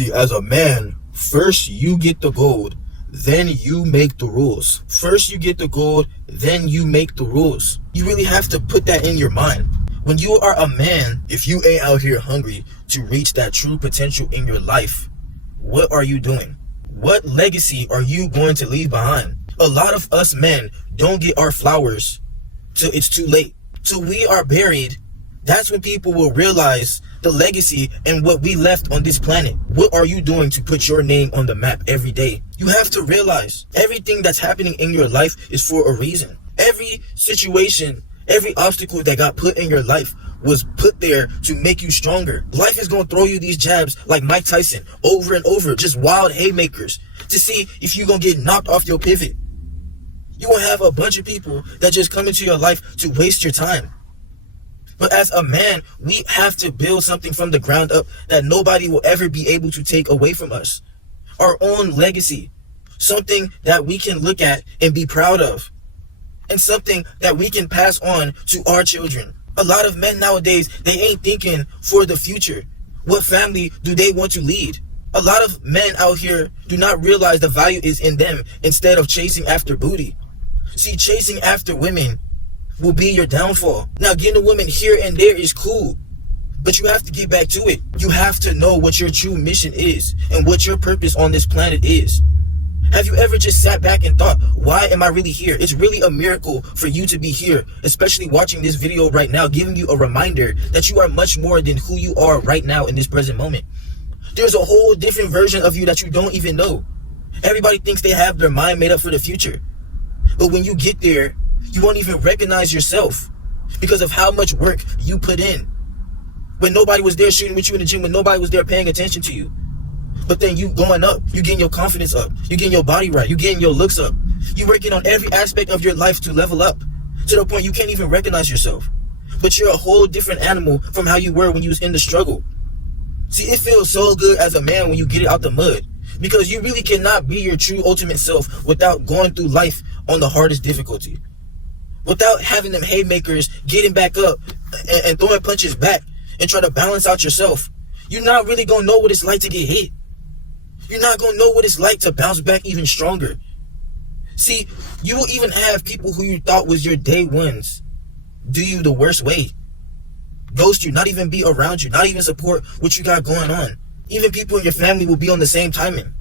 See, as a man, first you get the gold, then you make the rules. First you get the gold, then you make the rules. You really have to put that in your mind. When you are a man, if you ain't out here hungry to reach that true potential in your life, what are you doing? What legacy are you going to leave behind? A lot of us men don't get our flowers till it's too late. Till we are buried, that's when people will realize the legacy and what we left on this planet. What are you doing to put your name on the map every day? You have to realize everything that's happening in your life is for a reason. Every situation, every obstacle that got put in your life was put there to make you stronger. Life is going to throw you these jabs like Mike Tyson over and over, just wild haymakers to see if you're going to get knocked off your pivot. You will have a bunch of people that just come into your life to waste your time. But as a man, we have to build something from the ground up that nobody will ever be able to take away from us. Our own legacy. Something that we can look at and be proud of. And something that we can pass on to our children. A lot of men nowadays, they ain't thinking for the future. What family do they want to lead? A lot of men out here do not realize the value is in them instead of chasing after booty. See, chasing after women will be your downfall. Now, getting a woman here and there is cool, but you have to get back to it. You have to know what your true mission is and what your purpose on this planet is. Have you ever just sat back and thought, why am I really here? It's really a miracle for you to be here, especially watching this video right now, giving you a reminder that you are much more than who you are right now in this present moment. There's a whole different version of you that you don't even know. Everybody thinks they have their mind made up for the future. But when you get there, you won't even recognize yourself because of how much work you put in. When nobody was there shooting with you in the gym, when nobody was there paying attention to you. But then you going up, you getting your confidence up, you getting your body right, you getting your looks up. You working on every aspect of your life to level up to the point you can't even recognize yourself. But you're a whole different animal from how you were when you was in the struggle. See, it feels so good as a man when you get it out the mud. Because you really cannot be your true ultimate self without going through life on the hardest difficulty. Without having them haymakers getting back up and throwing punches back and try to balance out yourself. You're not really going to know what it's like to get hit. You're not going to know what it's like to bounce back even stronger. See, you will even have people who you thought was your day ones do you the worst way. Ghost you, not even be around you, not even support what you got going on. Even people in your family will be on the same timing.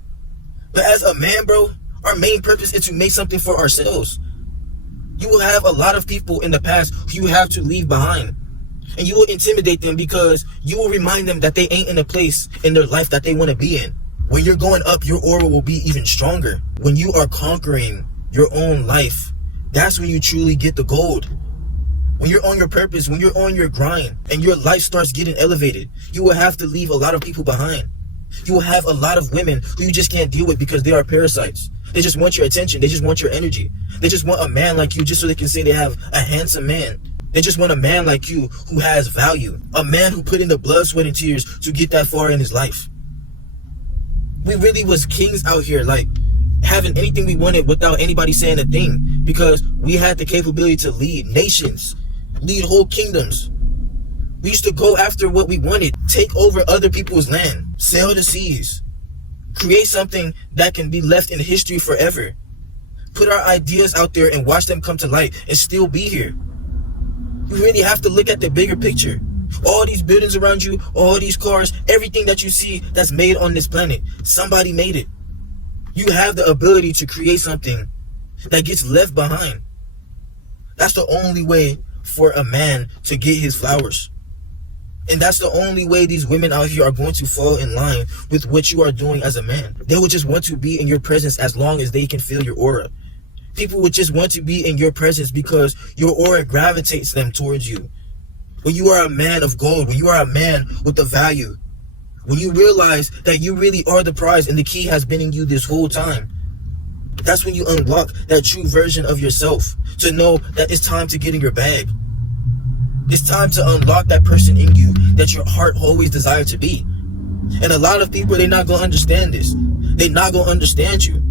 But as a man, bro, our main purpose is to make something for ourselves. You will have a lot of people in the past who you have to leave behind. And you will intimidate them because you will remind them that they ain't in a place in their life that they want to be in. When you're going up, your aura will be even stronger. When you are conquering your own life, that's when you truly get the gold. When you're on your purpose, when you're on your grind, and your life starts getting elevated, you will have to leave a lot of people behind. You will have a lot of women who you just can't deal with because they are parasites. They just want your attention. They just want your energy. They just want a man like you just so they can say they have a handsome man. They just want a man like you who has value. A man who put in the blood, sweat, and tears to get that far in his life. We really was kings out here, like having anything we wanted without anybody saying a thing, because we had the capability to lead nations, lead whole kingdoms. We used to go after what we wanted, take over other people's land, sail the seas, create something that can be left in history forever. Put our ideas out there and watch them come to light and still be here. You really have to look at the bigger picture. All these buildings around you, all these cars, everything that you see that's made on this planet, somebody made it. You have the ability to create something that gets left behind. That's the only way for a man to get his flowers. And that's the only way these women out here are going to fall in line with what you are doing as a man. They will just want to be in your presence as long as they can feel your aura. People would just want to be in your presence because your aura gravitates them towards you. When you are a man of gold, when you are a man with the value, when you realize that you really are the prize and the key has been in you this whole time, that's when you unlock that true version of yourself, to know that it's time to get in your bag. It's time to unlock that person in you that your heart always desired to be. And a lot of people, they're not going to understand this. They're not going to understand you.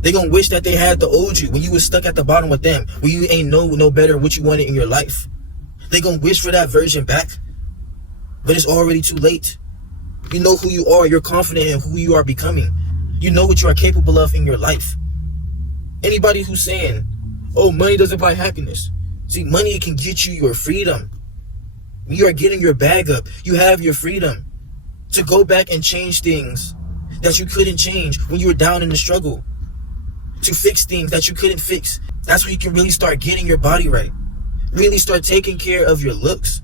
They're going to wish that they had the old you when you was stuck at the bottom with them, when you ain't no better what you wanted in your life. They're going to wish for that version back, but it's already too late. You know who you are. You're confident in who you are becoming. You know what you are capable of in your life. Anybody who's saying, oh, money doesn't buy happiness. See, money can get you your freedom. When you are getting your bag up, you have your freedom to go back and change things that you couldn't change when you were down in the struggle. To fix things that you couldn't fix. That's when you can really start getting your body right. Really start taking care of your looks.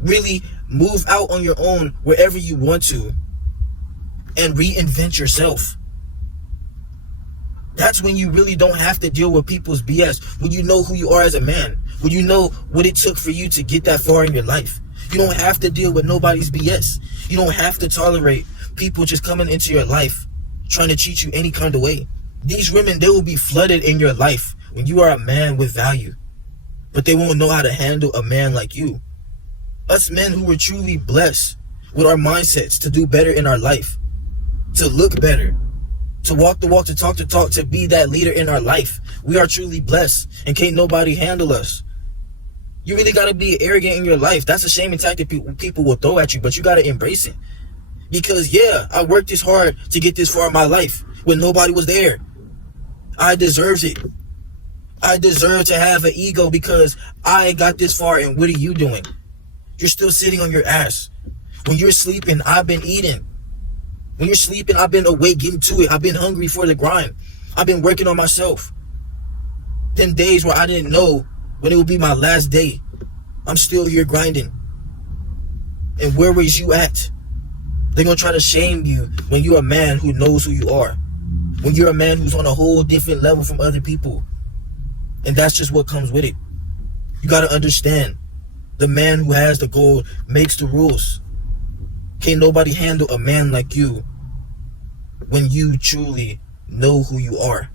Really move out on your own wherever you want to. And reinvent yourself. That's when you really don't have to deal with people's BS. When you know who you are as a man. When you know what it took for you to get that far in your life. You don't have to deal with nobody's BS. You don't have to tolerate people just coming into your life trying to treat you any kind of way. These women, they will be flooded in your life when you are a man with value. But they won't know how to handle a man like you. Us men who were truly blessed with our mindsets to do better in our life. To look better. To walk the walk, to talk the talk, to be that leader in our life. We are truly blessed and can't nobody handle us. You really got to be arrogant in your life. That's a shaming tactic people will throw at you, but you got to embrace it. Because yeah, I worked this hard to get this far in my life when nobody was there. I deserve it. I deserve to have an ego because I got this far, and what are you doing? You're still sitting on your ass. When you're sleeping, I've been eating. When you're sleeping, I've been awake getting to it. I've been hungry for the grind. I've been working on myself. Them days where I didn't know when it would be my last day, I'm still here grinding. And where was you at? They're going to try to shame you when you're a man who knows who you are. When you're a man who's on a whole different level from other people. And that's just what comes with it. You got to understand. The man who has the gold makes the rules. Can't nobody handle a man like you when you truly know who you are.